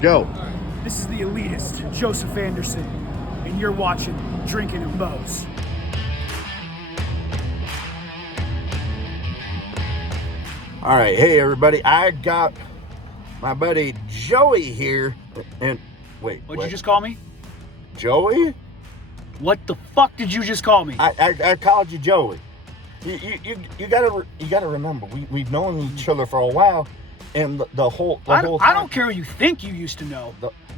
Go. This is the elitist, Joseph Anderson, and you're watching Drinkin and Mo's. All right, hey everybody, I got my buddy Joey here, and wait, What'd you just call me? Joey? What the fuck did you just call me? I called you Joey. You gotta remember, we've known each other for a while, and the whole time. I don't care who you think you used to know.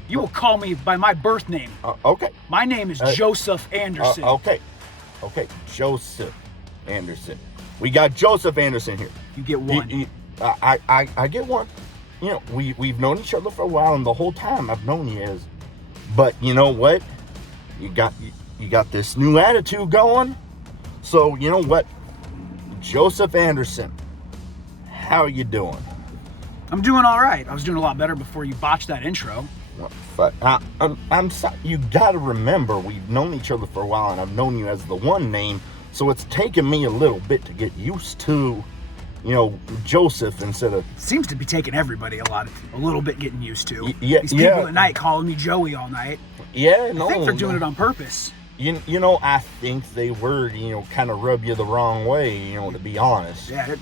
You will call me by my birth name. Okay. My name is Joseph Anderson. Okay, Joseph Anderson. We got Joseph Anderson here. You get one. I get one. You know, we've known each other for a while, and the whole time I've known you as. But you know what? You got this new attitude going. So you know what? Joseph Anderson, how you doing? I'm doing all right. I was doing a lot better before you botched that intro. I'm sorry. You gotta remember, we've known each other for a while, and I've known you as the one name. So it's taken me a little bit to get used to, you know, Joseph instead of. Seems to be taking everybody a little bit getting used to. These people at night calling me Joey all night. Yeah, no. I think they're doing it on purpose. You know, I think they were, you know, kind of rub you the wrong way, you know, to be honest. Yeah, it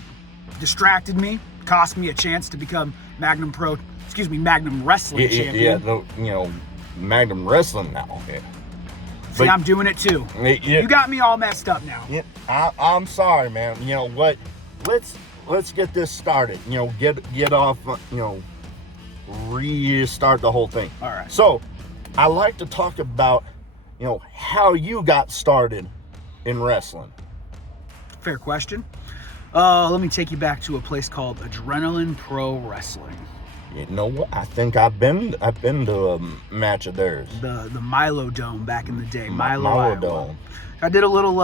distracted me, cost me a chance to become Magnum Wrestling champion. Yeah, you know, Magnum Wrestling now. Yeah. See, I'm doing it too. You got me all messed up now. Yeah, I'm sorry, man. You know what? Let's get this started. You know, get off. You know, restart the whole thing. All right. So, I like to talk about, you know, how you got started in wrestling. Fair question. Let me take you back to a place called Adrenaline Pro Wrestling. You know what? I think I've been to a match of theirs. The Milo Dome back in the day. Milo Dome. I did a little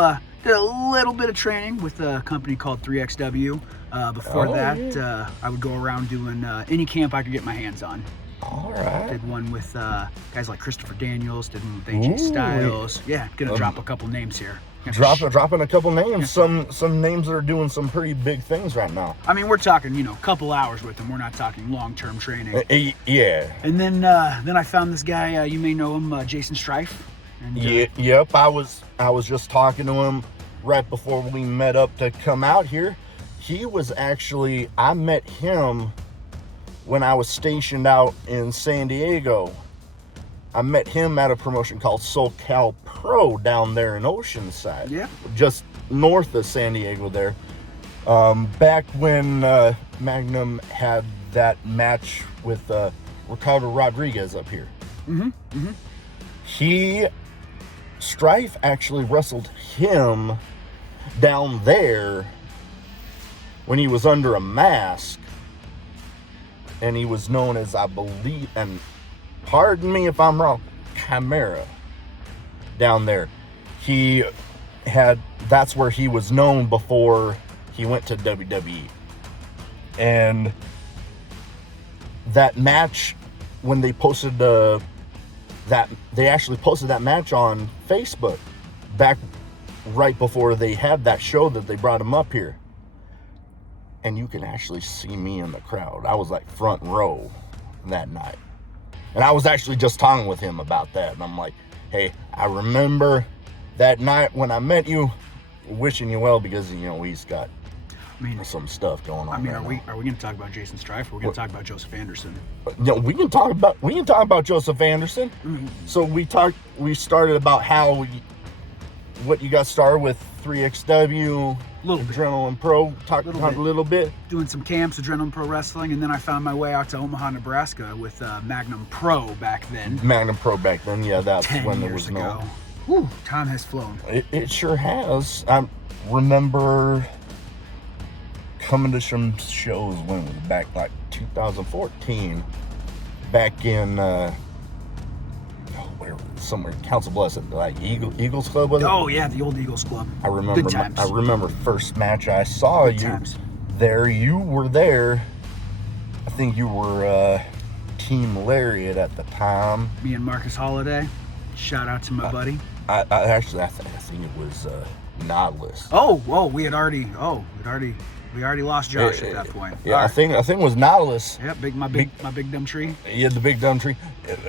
bit of training with a company called 3XW. Before that, I would go around doing any camp I could get my hands on. All right. Did one with guys like Christopher Daniels. Did one with AJ Styles. Yeah, gonna drop a couple names here. Dropping a couple names. Some names that are doing some pretty big things right now. I mean, we're talking, you know, a couple hours with them. We're not talking long-term training. Yeah. And then I found this guy. You may know him, Jason Strife. And, Yep. I was just talking to him right before we met up to come out here. He was actually, I met him when I was stationed out in San Diego. I met him at a promotion called SoCal Pro down there in Oceanside. Yeah. Just north of San Diego there. Back when Magnum had that match with Ricardo Rodriguez up here. Strife actually wrestled him down there when he was under a mask. And he was known as, I believe, and pardon me if I'm wrong, Chimera down there. That's where he was known before he went to WWE. And that match, when they posted they actually posted that match on Facebook back right before they had that show that they brought him up here. And you can actually see me in the crowd. I was like front row that night. And I was actually just talking with him about that. And I'm like, hey, I remember that night when I met you, wishing you well, because, you know, he's got some stuff going on. I mean, are we going to talk about Jason Strife, or are we going to talk about Joseph Anderson? No, we can talk about Joseph Anderson. So we started about what you got started with 3XW, Adrenaline Pro, talk a little bit. Doing some camps, Adrenaline Pro Wrestling, and then I found my way out to Omaha, Nebraska with Magnum Pro back then. Yeah, that's when there was no. Whew, time has flown. It sure has. I remember coming to some shows back like 2014, back in somewhere Council Bluffs, like Eagles Club, was it? Oh yeah, the old Eagles Club. I remember. Good times. I remember first match I saw there. You were there. I think you were Team Lariat at the time. Me and Marcus Holiday. Shout out to my buddy. I think it was Nautilus. We'd already We already lost Josh at that point. Yeah, I think it was Nautilus. Yep, my big dumb tree. Yeah, the big dumb tree.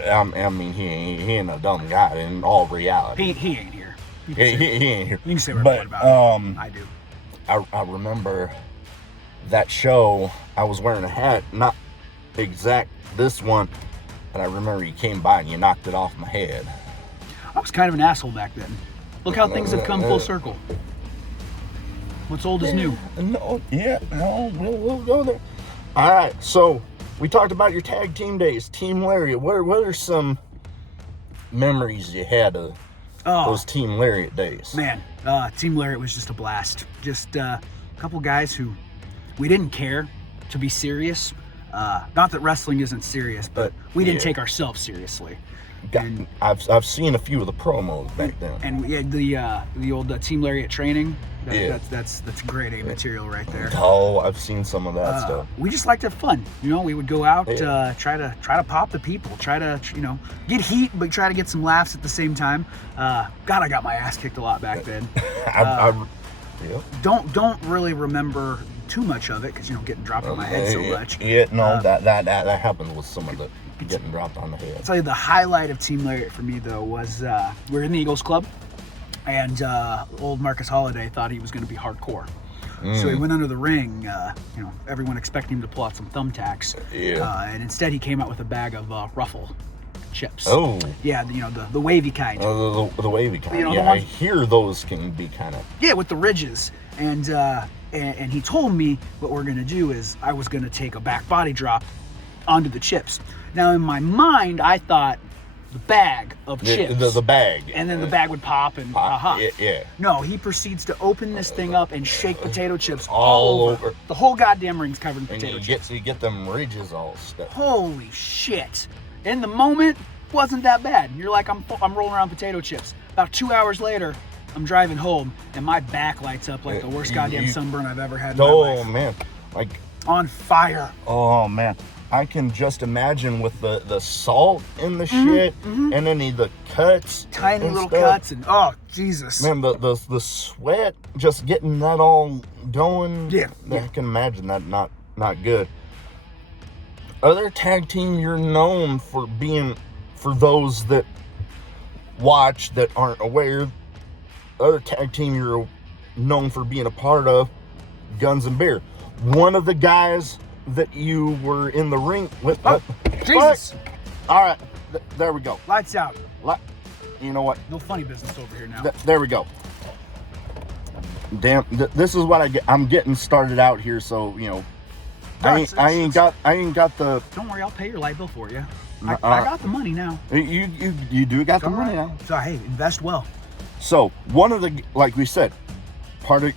I mean, he ain't a dumb guy in all reality. He ain't here. He ain't here. You can say whatever about him. I do. I remember that show. I was wearing a hat, not exact this one, but I remember you came by and you knocked it off my head. I was kind of an asshole back then. Look how things have come full circle. What's old is new. No, we'll go there. All right, so we talked about your tag team days, Team Lariat. What are some memories you had of those Team Lariat days? Man, Team Lariat was just a blast. Just a couple guys who we didn't care to be serious. Not that wrestling isn't serious, but we didn't take ourselves seriously. And I've seen a few of the promos back then. And we had the old Team Lariat training. That's grade A material right there. Oh, I've seen some of that stuff. We just liked to have fun. We would go out, try to pop the people, try to get heat, but try to get some laughs at the same time. God, I got my ass kicked a lot back then. Don't really remember too much of it because getting dropped on my head so much. That happens with some of the getting dropped on the head. I'll tell you the highlight of Team Lariat for me though was we were in the Eagles Club, and old Marcus Holiday thought he was going to be hardcore. So he went under the ring, everyone expecting him to pull out some thumbtacks. And instead he came out with a bag of Ruffle chips. Oh. Yeah, the wavy kind. The wavy kind. I hear those can be kind of... Yeah, with the ridges. And he told me what we're going to do is I was going to take a back body drop onto the chips. Now, in my mind, I thought the bag of chips. The bag. And then the bag would pop and aha. Yeah. No, he proceeds to open this thing up and shake potato chips all over. The whole goddamn ring's covered in potato chips. You get them ridges all stuck. Holy shit. In the moment, wasn't that bad. You're like, I'm rolling around potato chips. About 2 hours later, I'm driving home, and my back lights up like the worst goddamn sunburn I've ever had in my life. Oh, man. Like... On fire. Oh, man. I can just imagine with the salt in the shit, and then the cuts. Tiny little cuts, and oh, Jesus. Man, the sweat, just getting that all going. Yeah. I can imagine that not good. Other tag team you're known for being, for those that watch that aren't aware, other tag team you're known for being a part of, Guns and Beer. One of the guys that you were in the ring with. Jesus. All right, there we go. Lights out. You know what? No funny business over here now. There we go. Damn, this is what I'm getting started out here, so I ain't got the. Don't worry, I'll pay your light bill for you. I got the money now. You do got the money now. So hey, invest well. So one of the, like we said,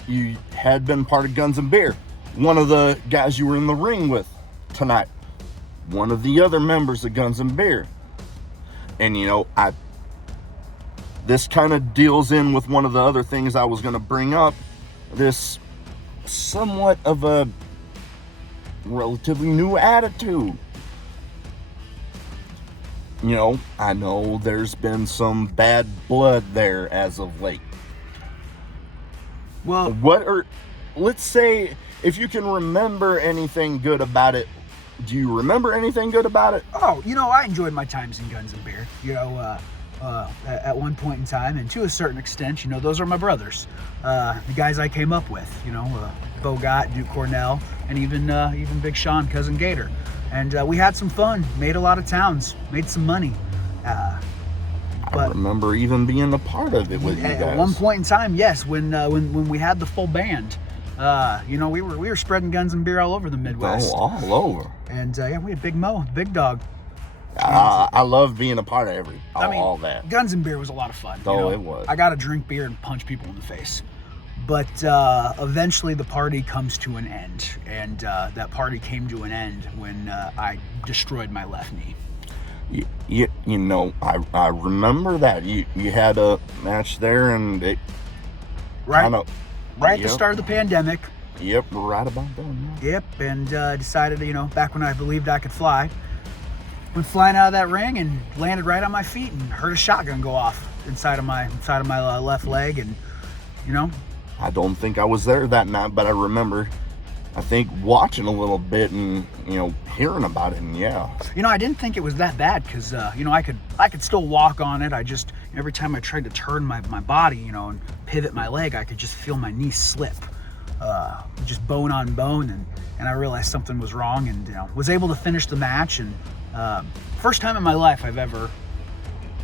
you had been part of Guns and Beer. One of the guys you were in the ring with tonight, one of the other members of Guns and Beer. And this kind of deals in with one of the other things I was going to bring up. This somewhat of a relatively new attitude. I know there's been some bad blood there as of late. Well, let's say, if you can remember anything good about it, do you remember anything good about it? Oh, I enjoyed my times in Guns and Beer. At one point in time, and to a certain extent, those are my brothers, the guys I came up with. Bogat, Duke Cornell, and even Big Sean, Cousin Gator, and we had some fun. Made a lot of towns, made some money. I remember even being a part of it with you guys. At one point in time, yes, when we had the full band. We were spreading Guns and Beer all over the Midwest. Oh, all over. And we had Big Mo, Big Dog. I love being a part of all that. Guns and Beer was a lot of fun. It was. I got to drink beer and punch people in the face. But eventually the party comes to an end. And that party came to an end when I destroyed my left knee. I remember that. You had a match there, and it right at the start of the pandemic. Yep, right about then. Yeah. Yep, and decided, back when I believed I could fly, went flying out of that ring and landed right on my feet and heard a shotgun go off inside of my left leg, and I don't think I was there that night, but I remember I think watching a little bit and, you know, hearing about it, and yeah. You know, I didn't think it was that bad because, you know, I could still walk on it. I just, every time I tried to turn my body, you know, and pivot my leg, I could just feel my knee slip, just bone on bone. And I realized something was wrong, and, you know, was able to finish the match. And first time in my life I've ever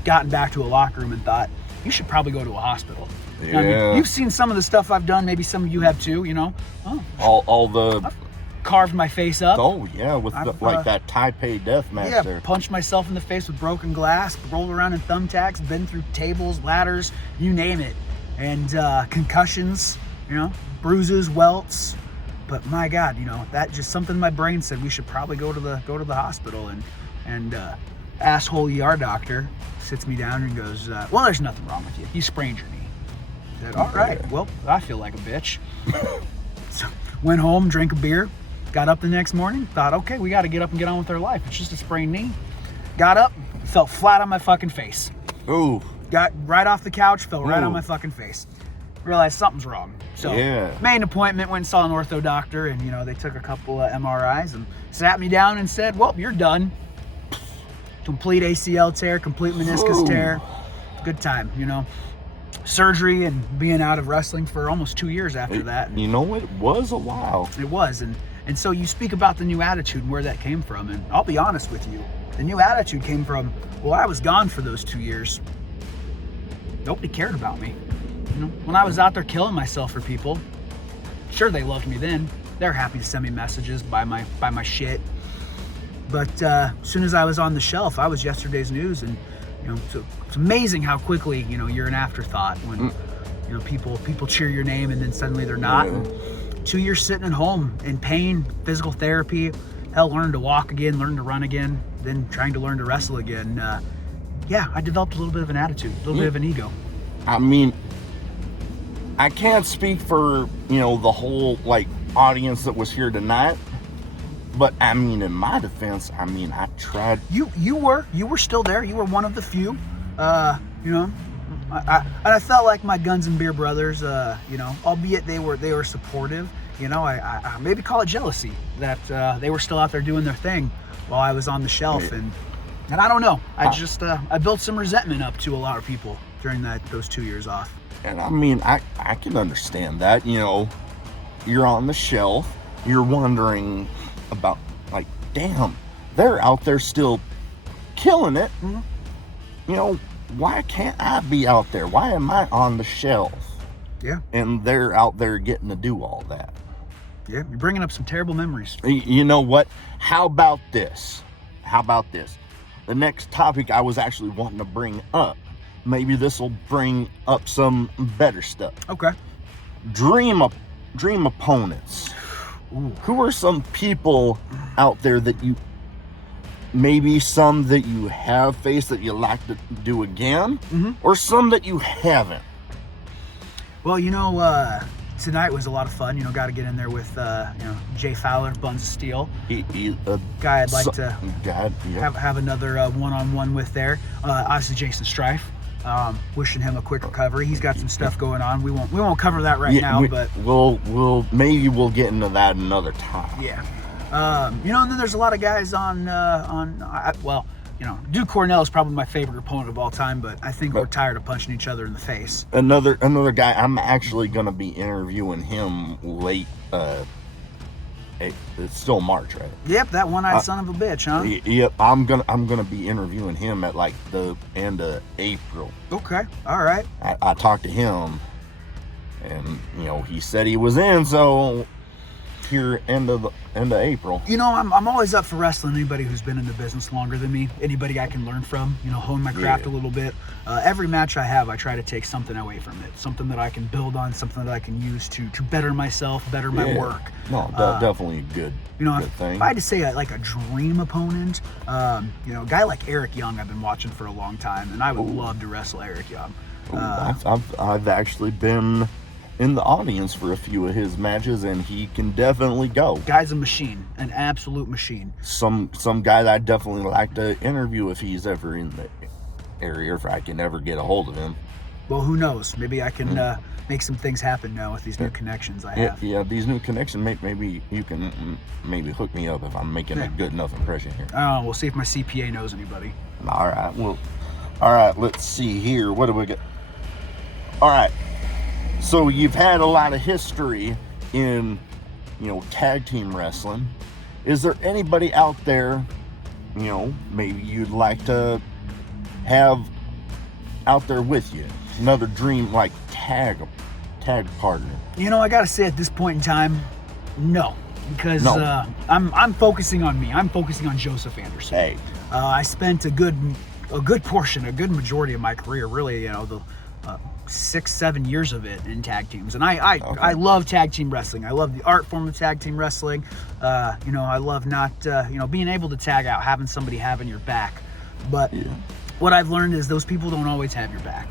gotten back to a locker room and thought, you should probably go to a hospital. Yeah. You know, I mean, you've seen some of the stuff I've done. Maybe some of you have too, you know. Oh, all the... I've carved my face up. Oh, yeah, with like that Taipei death match there. Punched myself in the face with broken glass, rolled around in thumbtacks, been through tables, ladders, you name it. And concussions, you know, bruises, welts. But my God, you know, that just something my brain said we should probably go to the hospital. And asshole ER doctor sits me down and goes, well, there's nothing wrong with you. You sprained your knee. I said, all right, well, I feel like a bitch. So went home, drank a beer, got up the next morning, thought, okay, we got to get up and get on with our life. It's just a sprained knee. Got up, fell flat on my fucking face. Ooh. Got right off the couch, fell right on my fucking face. Realized something's wrong. So made an appointment, went and saw an ortho doctor, and, you know, they took a couple of MRIs and sat me down and said, well, you're done. Complete ACL tear, complete meniscus tear. Good time, you know. Surgery and being out of wrestling for almost 2 years after that. You know, it was a while. It was, and so you speak about the new attitude and where that came from, and I'll be honest with you. The new attitude came from, well, I was gone for those 2 years. Nobody cared about me. You know, when I was out there killing myself for people, sure, they loved me then. They're happy to send me messages, buy my shit. But as soon as I was on the shelf, I was yesterday's news, and, you know, so it's amazing how quickly, you know, you're an afterthought when, you know, people cheer your name and then suddenly they're not. And 2 years sitting at home in pain, physical therapy, hell, learn to walk again, learn to run again, then trying to learn to wrestle again. Yeah, I developed a little bit of an attitude, a little bit of an ego. I mean, I can't speak for, you know, the whole, like, audience that was here tonight. But I mean, in my defense, I mean, I tried. You were still there. You were one of the few. You know, I felt like my Guns and Beer brothers. You know, albeit they were supportive. You know, I maybe call it jealousy that they were still out there doing their thing while I was on the shelf. And I don't know. I built some resentment up to a lot of people during those 2 years off. And I mean, I can understand that. You know, you're on the shelf. You're wondering about, like, damn, they're out there still killing it. Mm-hmm. You know, why can't I be out there? Why am I on the shelf? Yeah. And they're out there getting to do all that. Yeah, you're bringing up some terrible memories. You know what? How about this? The next topic I was actually wanting to bring up. Maybe this will bring up some better stuff. Okay. Dream opponents. Ooh. Who are some people out there that you, maybe some that you have faced that you like to do again, or some that you haven't? Well, you know, tonight was a lot of fun. You know, got to get in there with, you know, Jay Fowler, Buns of Steel. Guy I'd like to have another one-on-one with there. Obviously, Jason Strife. Wishing him a quick recovery. He's got some stuff going on. We won't cover that now, but we'll get into that another time. Yeah. You know, and then there's a lot of guys well, you know, Duke Cornell is probably my favorite opponent of all time, but I think we're tired of punching each other in the face. Another guy, I'm actually going to be interviewing him late. It's still March, right? Yep, that one-eyed son of a bitch, huh? Yep, I'm gonna be interviewing him at, like, the end of April. Okay, all right. I talked to him, and, you know, he said he was in, so here end of April. You know, I'm always up for wrestling anybody who's been in the business longer than me, anybody I can learn from, you know, hone my craft a little bit. Every match I have, I try to take something away from it, something that I can build on, something that I can use to better myself, better my work. No, definitely a good, you know, good thing. If I had to say like a dream opponent, you know, a guy like Eric Young, I've been watching for a long time, and I would love to wrestle Eric Young. I've actually been in the audience for a few of his matches, and he can definitely go. Guy's a machine, an absolute machine. Some guy that I'd definitely like to interview if he's ever in the area, if I can ever get a hold of him. Well, who knows? Maybe I can make some things happen now with these new connections I have. Yeah, these new connections, maybe you can maybe hook me up if I'm making a good enough impression here. We'll see if my CPA knows anybody. All right, well, all right, let's see here. What do we got? All right, so you've had a lot of history in, tag team wrestling. Is there anybody out there, maybe you'd like to have out there with you? Another dream, like tag partner. I gotta say at this point in time, no, because I'm focusing on me. I'm focusing on Joseph Anderson. Hey, I spent a good majority of my career, really, the 6-7 years of it in tag teams, and I love tag team wrestling. I love the art form of tag team wrestling. I love not being able to tag out, having somebody having your back. But what I've learned is those people don't always have your back.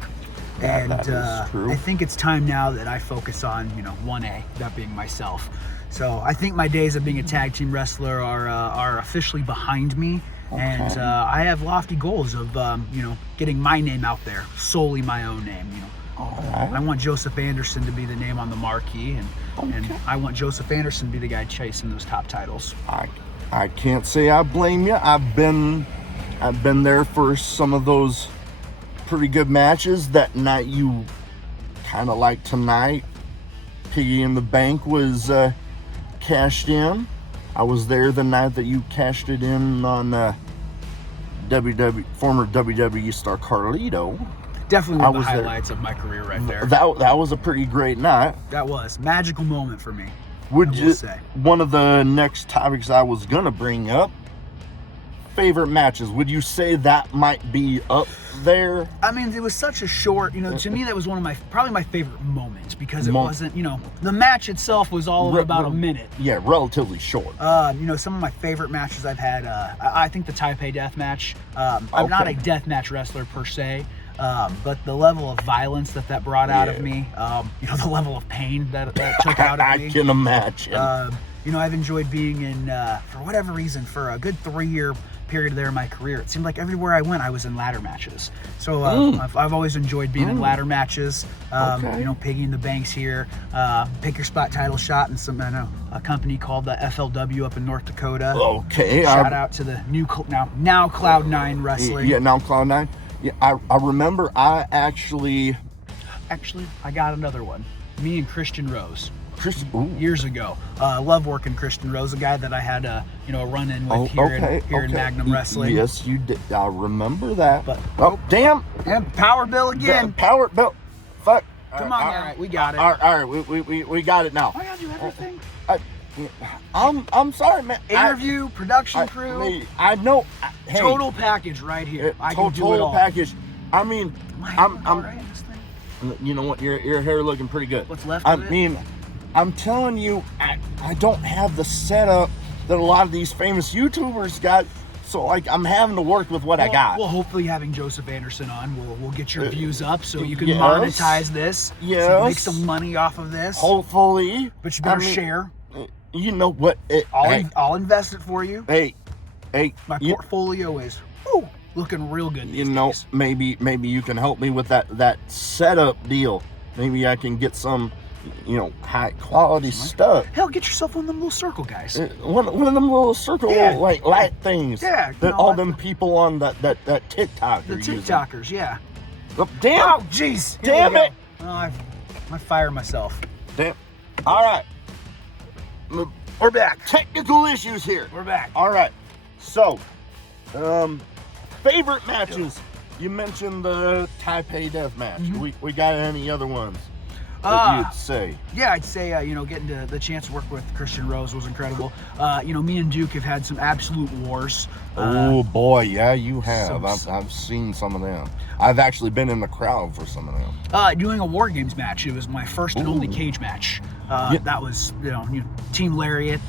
And that is true. I think it's time now that I focus on 1A, that being myself. So I think my days of being a tag team wrestler are officially behind me. Okay. And I have lofty goals of getting my name out there, solely my own name. All right. I want Joseph Anderson to be the name on the marquee, and I want Joseph Anderson to be the guy chasing those top titles. I can't say I blame you. I've been there for some of those pretty good matches. That night you kind of like tonight, Piggy in the Bank was cashed in. I was there the night that you cashed it in on former WWE star Carlito. Definitely one of the highlights of my career right there. That was a pretty great night. That was magical moment for me. Would you say one of the next topics I was gonna bring up? Favorite matches. Would you say that might be up there? I mean, it was such a short, to me that was one of probably my favorite moments, because it wasn't, the match itself was all of about a minute. Yeah, relatively short. Some of my favorite matches I've had, I think the Taipei death match. I'm not a death match wrestler per se, but the level of violence that brought out of me, the level of pain that took out of me. I can imagine. I've enjoyed being in, for whatever reason, for a good 3-year period there in my career, it seemed like everywhere I went, I was in ladder matches. So I've always enjoyed being in ladder matches. Piggy in the Banks here, Pick Your Spot title shot, and a company called the FLW up in North Dakota. Okay. Shout out to the new now Cloud9 Wrestling. Yeah, now Cloud9. Yeah, I remember. I actually, I got another one. Me and Christian Rose. Years ago. Love working Christian Rose, a guy that I had a run-in with here in Magnum Wrestling. Yes, you did. I remember that. But damn! And Power Bill again. Power Bill. Fuck. Come on, all right, we got it. All right, we got it now. I gotta do everything. I'm sorry, man. Interview, production crew. I know. Hey, total package right here. I can do it total all. package. I mean, I'm right in this thing? You know what? Your hair looking pretty good. What's left of it? I mean, I'm telling you, I don't have the setup that a lot of these famous YouTubers got. So, I'm having to work with what I got. Well, hopefully having Joseph Anderson on will get your views up so you can monetize this. Yes. So make some money off of this. Hopefully. But you better share. You know what? I'll invest it for you. Hey. My portfolio is looking real good these days. Maybe you can help me with that setup deal. Maybe I can get some high quality stuff. Hell, get yourself one of them little circle guys. One of them little circle light things. Yeah. That all them people on that TikTok. The TikTokers, yeah. Oh, damn. Oh, jeez. Damn it. Oh, I fire myself. Damn. All right. We're back. Technical issues here. We're back. All right. So, favorite matches. You mentioned the Taipei death match. Mm-hmm. We got any other ones that you'd say? Yeah, I'd say, getting the chance to work with Christian Rose was incredible. Me and Duke have had some absolute wars. Oh, boy, yeah, you have. I've seen some of them. I've actually been in the crowd for some of them. Doing a War Games match. It was my first and only cage match. That was, Team Lariat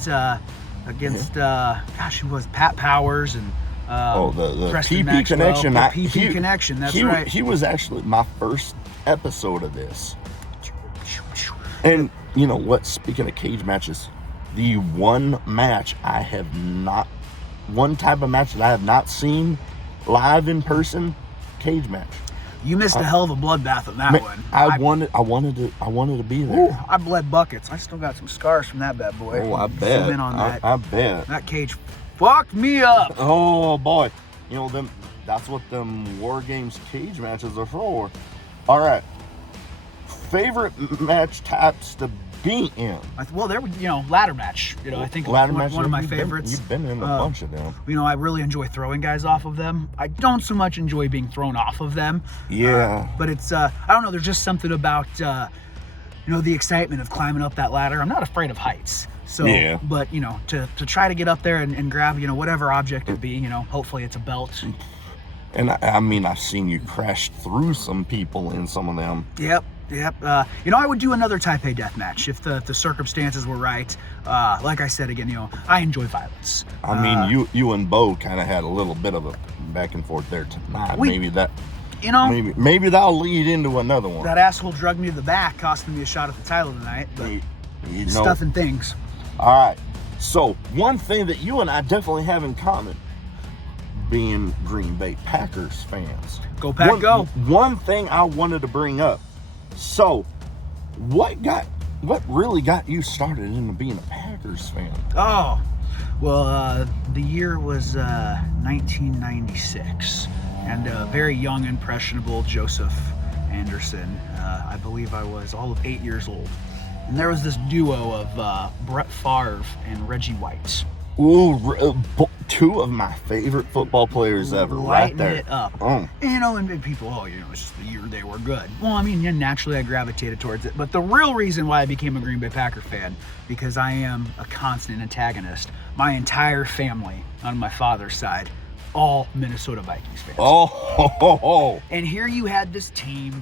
against, who was Pat Powers and the Preston PP Maxwell. Connection. The PP Connection, that's right. He was actually my first episode of this. And you know what? Speaking of cage matches, the one type of match that I have not seen live in person, cage match. You missed a hell of a bloodbath on that one. I wanted to be there. Ooh, I bled buckets. I still got some scars from that bad boy. Oh, I bet. Zoom in on that. I bet. That cage fucked me up. Oh boy, you know them. That's what them War Games cage matches are for. All right. Favorite match types to be in? Well, there, ladder match. I think one of my favorites. You've been in a bunch of them. I really enjoy throwing guys off of them. I don't so much enjoy being thrown off of them. Yeah. But it's, I don't know, there's just something about, the excitement of climbing up that ladder. I'm not afraid of heights. So, yeah. But, to try to get up there and grab, whatever object it be, hopefully it's a belt. And I mean, I've seen you crash through some people in some of them. Yep. I would do another Type A death match if the circumstances were right. Like I said again, I enjoy violence. I mean, you and Bo kind of had a little bit of a back and forth there tonight. Maybe that'll lead into another one. That asshole drugged me to the back, costing me a shot at the title tonight. But stuff and things. All right. So one thing that you and I definitely have in common, being Green Bay Packers fans. Go Pack, go. One thing I wanted to bring up. So, what really got you started into being a Packers fan? Oh, well, the year was 1996, and very young, impressionable Joseph Anderson. I believe I was all of 8 years old, and there was this duo of Brett Favre and Reggie White. Ooh, two of my favorite football players ever, right there. Lighting it up. Oh. And people, it's just the year they were good. Well, I mean, naturally I gravitated towards it. But the real reason why I became a Green Bay Packer fan, because I am a constant antagonist. My entire family on my father's side, all Minnesota Vikings fans. Oh. And here you had this team,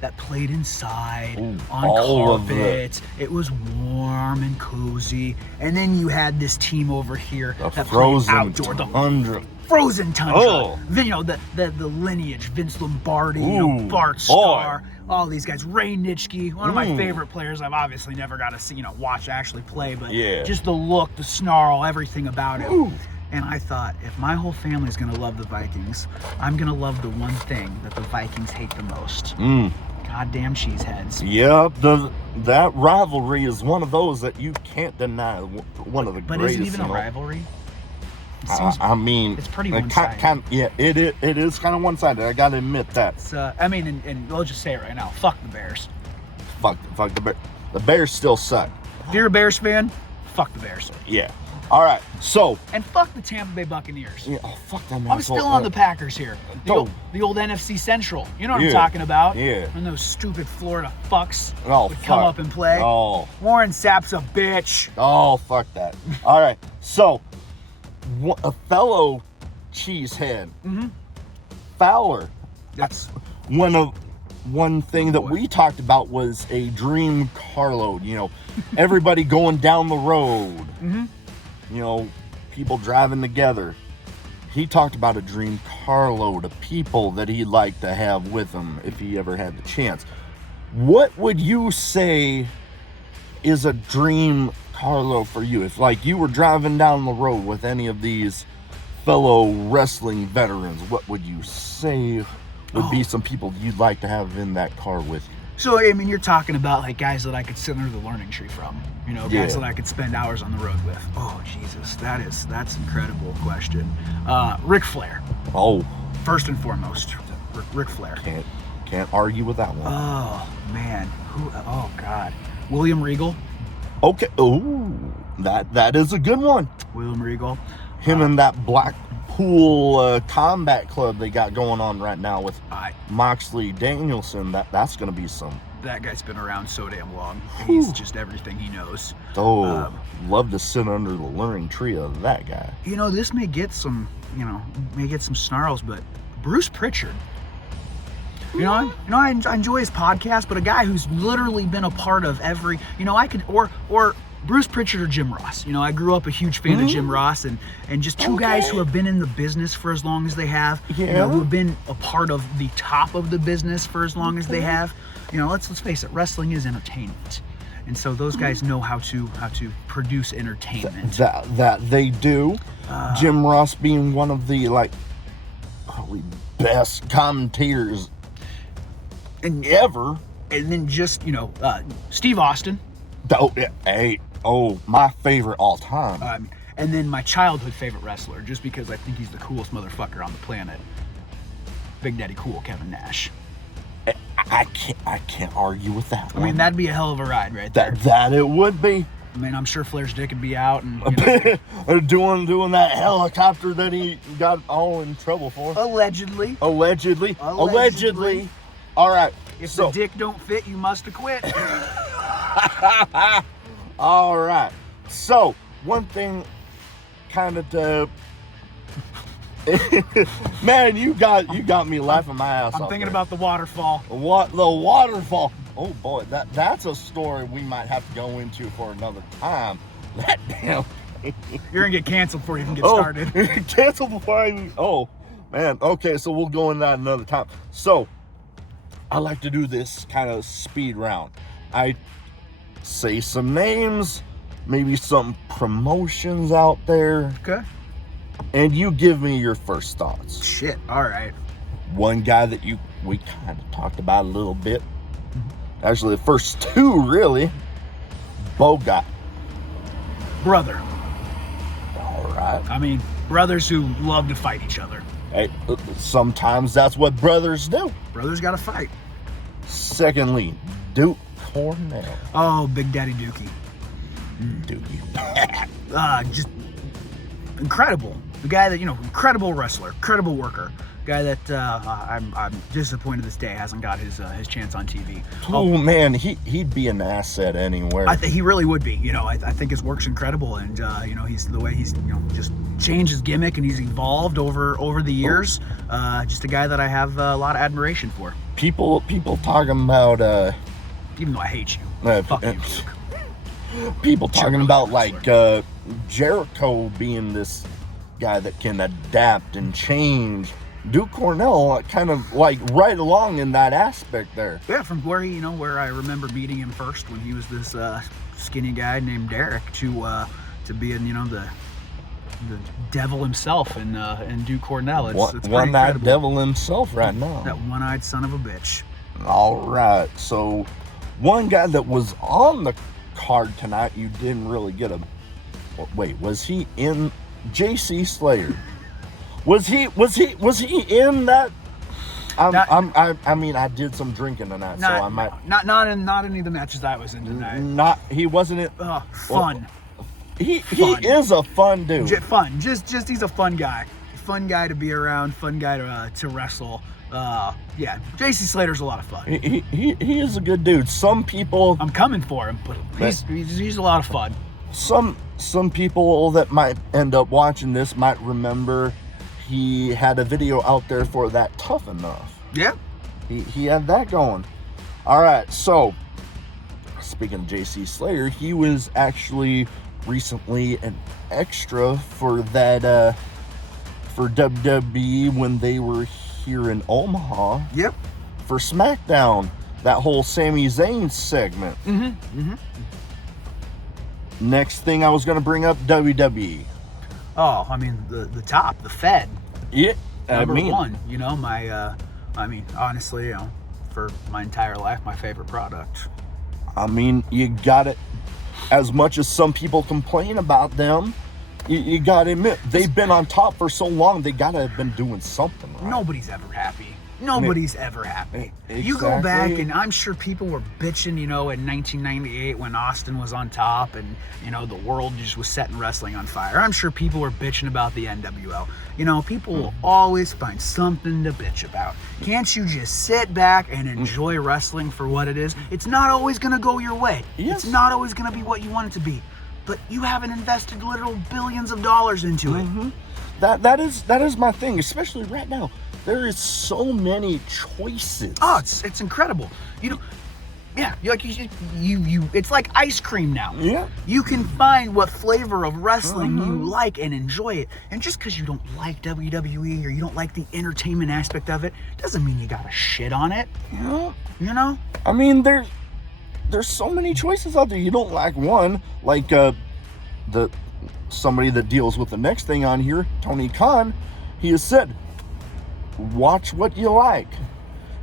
that played inside, on all carpet. It was warm and cozy. And then you had this team over here that frozen played outdoor. tundra. Frozen tundra. Oh. The lineage, Vince Lombardi, Bart boy. Starr, all these guys. Ray Nitschke, one of my favorite players. I've obviously never got to see, watch actually play, but just the look, the snarl, everything about it. And I thought, if my whole family's going to love the Vikings, I'm going to love the one thing that the Vikings hate the most. Goddamn cheeseheads. Yep, that rivalry is one of those that you can't deny. One of the greatest. But is it even a rivalry? I mean, it's pretty one-sided. It is kind of one-sided. I got to admit that. It's, and we'll just say it right now. Fuck the Bears. Fuck the Bears. The Bears still suck. If you're a Bears fan, fuck the Bears. Yeah. All right, so. And fuck the Tampa Bay Buccaneers. Yeah, fuck them. I'm still on the Packers here. The old NFC Central. You know what I'm talking about? Yeah. When those stupid Florida fucks would fuck. come up and play. Oh. Warren Sapp's a bitch. Oh, fuck that. All right, so a fellow cheesehead, Fowler. That's one thing that we talked about was a dream carload. Everybody going down the road. People driving together. He talked about a dream carload of people that he'd like to have with him if he ever had the chance. What would you say is a dream carload for you? If you were driving down the road with any of these fellow wrestling veterans, what would you say would be some people you'd like to have in that car with you? So, you're talking about guys that I could sit under the learning tree from, guys that I could spend hours on the road with. Oh, Jesus, that's an incredible question. Ric Flair. Oh. First and foremost, Ric Flair. Can't argue with that one. Oh, man. Oh, God. William Regal. Okay. Oh, that is a good one. William Regal. Him and that Blackpool combat club they got going on right now with Moxley Danielson. That's going to be some. That guy's been around so damn long. He's just everything he knows. Oh, love to sit under the learning tree of that guy. This may get some, snarls, but Bruce Pritchard. I enjoy his podcast, but a guy who's literally been a part of every, or Bruce Pritchard or Jim Ross. I grew up a huge fan of Jim Ross, and just two guys who have been in the business for as long as they have, who have been a part of the top of the business for as long as they have. Let's face it, wrestling is entertainment. And so those guys know how to produce entertainment. That they do. Jim Ross being one of the probably best commentators And ever. And then just, Steve Austin. My favorite all time. And then my childhood favorite wrestler, just because I think he's the coolest motherfucker on the planet. Big Daddy Cool, Kevin Nash. I can't argue with that. I mean, that'd be a hell of a ride right there. That it would be. I mean, I'm sure Flair's dick would be out and doing that helicopter that he got all in trouble for. Allegedly. All right. If the dick don't fit, you must have quit. All right. So one thing, kind of to. Man, you got me laughing my ass off. I'm thinking about the waterfall. What the waterfall? Oh boy, that's a story we might have to go into for another time. That damn. You're gonna get canceled before you even get started. Canceled before I even. Oh man. Okay, so we'll go into that another time. So I like to do this kind of speed round. I say some names, maybe some promotions out there. Okay. And you give me your first thoughts. Shit. All right. One guy that we kind of talked about a little bit. Actually, the first two, really. Bogart. Brother. All right. I mean, brothers who love to fight each other. Hey, sometimes that's what brothers do. Brothers gotta fight. Secondly, Duke Cornell. Oh, Big Daddy Dookie. Dookie. Just incredible. The guy that, incredible wrestler, incredible worker. Guy that I'm disappointed this day hasn't got his chance on TV. Oh man, he'd be an asset anywhere. I think he really would be. I think his work's incredible, and he's the way he's just changed his gimmick and he's evolved over the years. Just a guy that I have a lot of admiration for. People talking about even though I hate you, fuck you, Duke. People talking about like Jericho being this guy that can adapt and change. Duke Cornell kind of like right along in that aspect there. Yeah, from where where I remember meeting him first when he was this skinny guy named Derek to being the devil himself in Duke Cornell. It's one-eyed devil himself right now. That one-eyed son of a bitch. All right, so one guy that was on the card tonight, you didn't really get a. Wait, was he in J.C. Slayer? Was he in that? I mean, I did some drinking tonight, so I might not in any of the matches I was in tonight. He wasn't in. Fun. He is a fun dude. Fun. Just he's a fun guy. Fun guy to be around. Fun guy to wrestle. Yeah, JC Slater's a lot of fun. He is a good dude. Some people. I'm coming for him, but he's a lot of fun. Some people that might end up watching this might remember. He had a video out there for that Tough Enough. Yeah. He had that going. All right, so speaking of JC Slayer, he was actually recently an extra for that for WWE when they were here in Omaha. Yep. For SmackDown, that whole Sami Zayn segment. Next thing I was going to bring up, WWE. Oh, I mean, the top, the Fed. Yeah. Number one, honestly, for my entire life, my favorite product. I mean, you got it. As much as some people complain about them, you got to admit, they've been on top for so long, they got to have been doing something right. Nobody's ever happy. Nobody's ever happy. Exactly. You go back, and I'm sure people were bitching, in 1998 when Austin was on top and, the world just was setting wrestling on fire. I'm sure people were bitching about the NWO. People will always find something to bitch about. Can't you just sit back and enjoy wrestling for what it is? It's not always going to go your way. Yes. It's not always going to be what you want it to be. But you haven't invested literal billions of dollars into it. That is my thing, especially right now. There is so many choices. Oh, it's incredible. Yeah, it's like ice cream now. Yeah. You can find what flavor of wrestling you like and enjoy it. And just because you don't like WWE or you don't like the entertainment aspect of it, doesn't mean you gotta shit on it. Yeah. I mean, there's so many choices out there. You don't like one, like somebody that deals with the next thing on here, Tony Khan. He has said, watch what you like.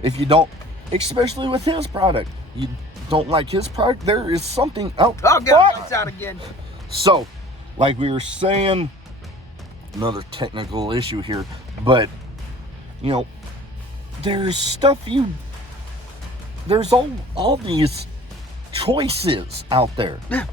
If you don't especially with his product. You don't like his product, there is something out. Oh, get lights out again. So, like we were saying, another technical issue here, but you know, there's all these choices out there. Yeah.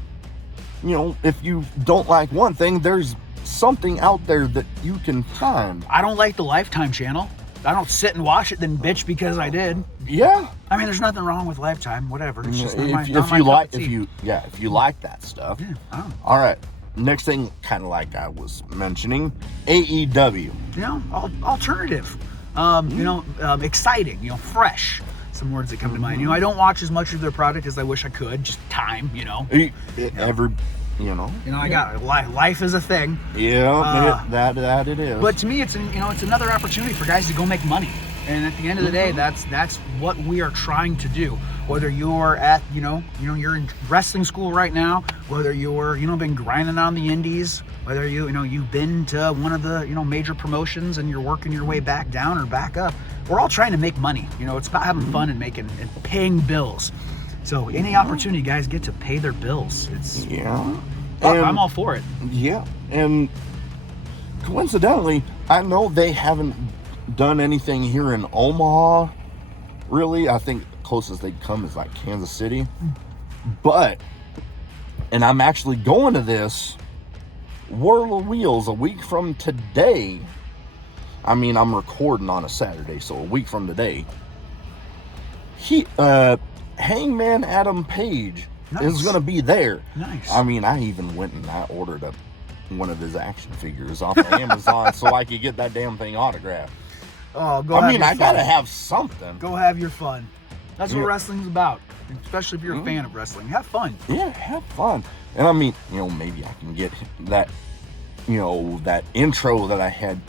You know, if you don't like one thing, there's something out there that you can find. I don't like the Lifetime channel. I don't sit and watch it then bitch because I did. Yeah. I mean, there's nothing wrong with Lifetime, whatever. It's just if you like that stuff. Yeah, I don't know. All right. Next thing, kind of like I was mentioning, AEW. You know, alternative. You know, exciting, you know, fresh. Some words that come to mind. You know, I don't watch as much of their product as I wish I could. Just time, you know. You know, I got life is a thing. Yeah, that it is. But to me, it's another opportunity for guys to go make money. And at the end of the day, that's what we are trying to do. Whether you're at, you're in wrestling school right now, whether you're, been grinding on the indies, whether you've been to one of the, major promotions and you're working your way back down or back up, we're all trying to make money. It's about having fun and paying bills. So any opportunity guys get to pay their bills, I'm all for it. Yeah, and coincidentally, I know they haven't done anything here in Omaha, really. I think the closest they come is like Kansas City. And I'm actually going to this World of Wheels a week from today. I mean, I'm recording on a Saturday, so a week from today. Hangman Adam Page is going to be there. Nice. I mean, I even went and I ordered one of his action figures off of Amazon so I could get that damn thing autographed. Oh, I gotta have something. Go have your fun. That's what wrestling's about. Especially if you're a fan of wrestling. Have fun. Yeah, have fun. And I mean, maybe I can get that, that intro that I had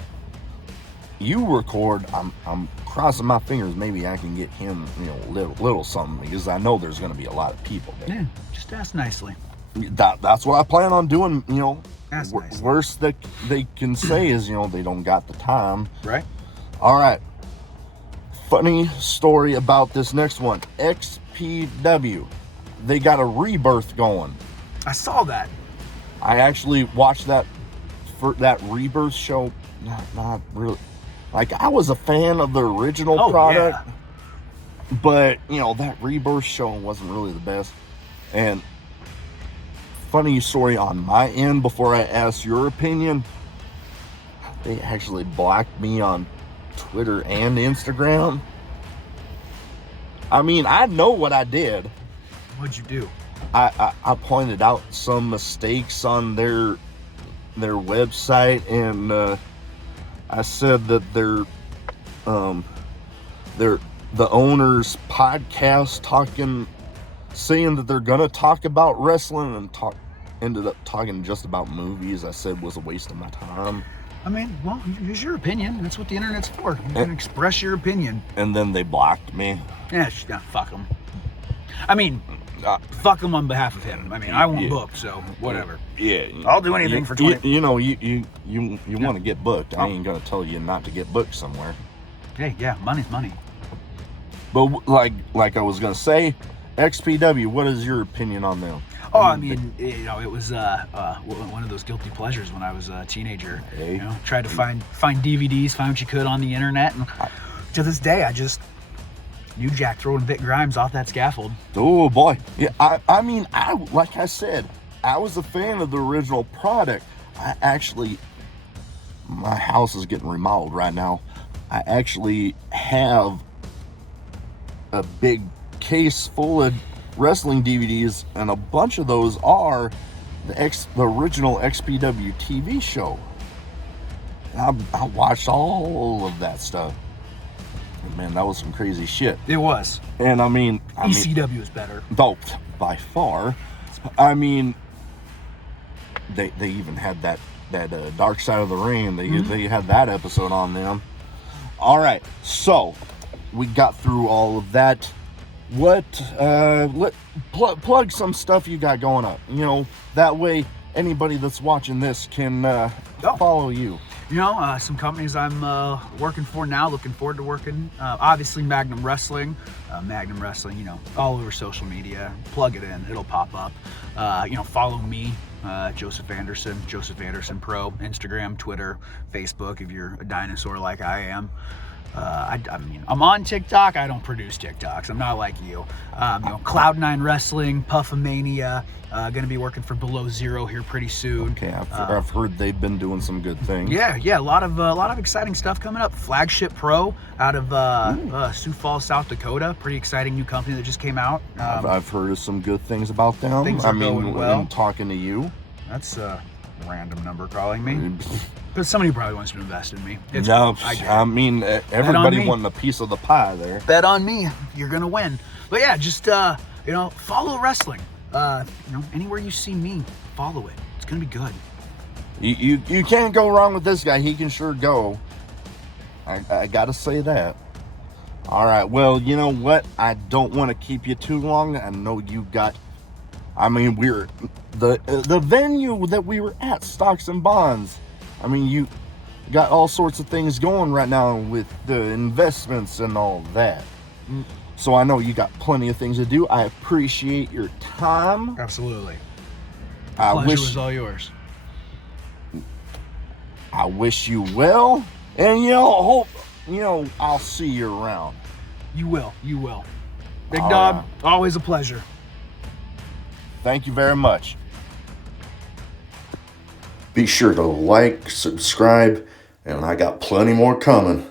you record. I'm crossing my fingers. Maybe I can get him, little something, because I know there's gonna be a lot of people there. Yeah, just ask nicely. That's what I plan on doing. Ask nicely. Worst that they can say is, they don't got the time. Right. All right. Funny story about this next one. XPW. They got a rebirth going. I saw that. I actually watched that rebirth show. Not really. Like, I was a fan of the original product. Yeah. But, that rebirth show wasn't really the best. And funny story on my end, before I ask your opinion, they actually blocked me on Twitter and Instagram. I mean, I know what I did. What'd you do? I pointed out some mistakes on their website, and I said that the owner's podcast saying that they're gonna talk about wrestling and ended up talking just about movies. I said was a waste of my time. I mean, well, here's your opinion. That's what the internet's for. You can express your opinion. And then they blocked me. Yeah, fuck them. I mean, fuck them on behalf of him. I mean, I won't book, so whatever. Yeah. I'll do anything for 20. You want to get booked. I ain't going to tell you not to get booked somewhere. Hey, yeah, money's money. But like I was going to say, XPW, what is your opinion on them? Oh, I mean, it was one of those guilty pleasures when I was a teenager. Hey. Tried to find DVDs, find what you could on the internet, and to this day, I just New Jack throwing Vic Grimes off that scaffold. Oh boy, yeah. I mean, like I said, I was a fan of the original product. My house is getting remodeled right now. I actually have a big case full of wrestling DVDs, and a bunch of those are the original XPW TV show. I watched all of that stuff. Man, that was some crazy shit. It was. And I mean, ECW is better. Oh, by far. I mean, they even had that Dark Side of the Ring. They had that episode on them. All right, so we got through all of that. Plug some stuff you got going on. That way anybody that's watching this can follow you. Some companies I'm working for now, looking forward to working. Obviously, Magnum Wrestling, all over social media. Plug it in, it'll pop up. Follow me, Joseph Anderson Pro, Instagram, Twitter, Facebook, if you're a dinosaur like I am. I'm on TikTok. I don't produce TikToks. I'm not like you. Cloud9 Wrestling, Puffamania. Going to be working for Below Zero here pretty soon. Okay, I've heard they've been doing some good things. Yeah, a lot of exciting stuff coming up. Flagship Pro out of Sioux Falls, South Dakota. Pretty exciting new company that just came out. I've heard of some good things about them. Things are going well. I'm talking to you. That's a random number calling me. But somebody probably wants to invest in me. Everybody wanting a piece of the pie there. Bet on me, you're gonna win. But yeah, just follow wrestling. Anywhere you see me, follow it. It's gonna be good. You can't go wrong with this guy. He can sure go. I gotta say that. All right. Well, you know what? I don't want to keep you too long. I know you got. We're the venue that we were at, Stocks and Bonds. You got all sorts of things going right now with the investments and all that. So I know you got plenty of things to do. I appreciate your time. Absolutely. The pleasure was all yours. I wish you well. And hope I'll see you around. You will. Big Dog, always a pleasure. Thank you very much. Be sure to like, subscribe, and I got plenty more coming.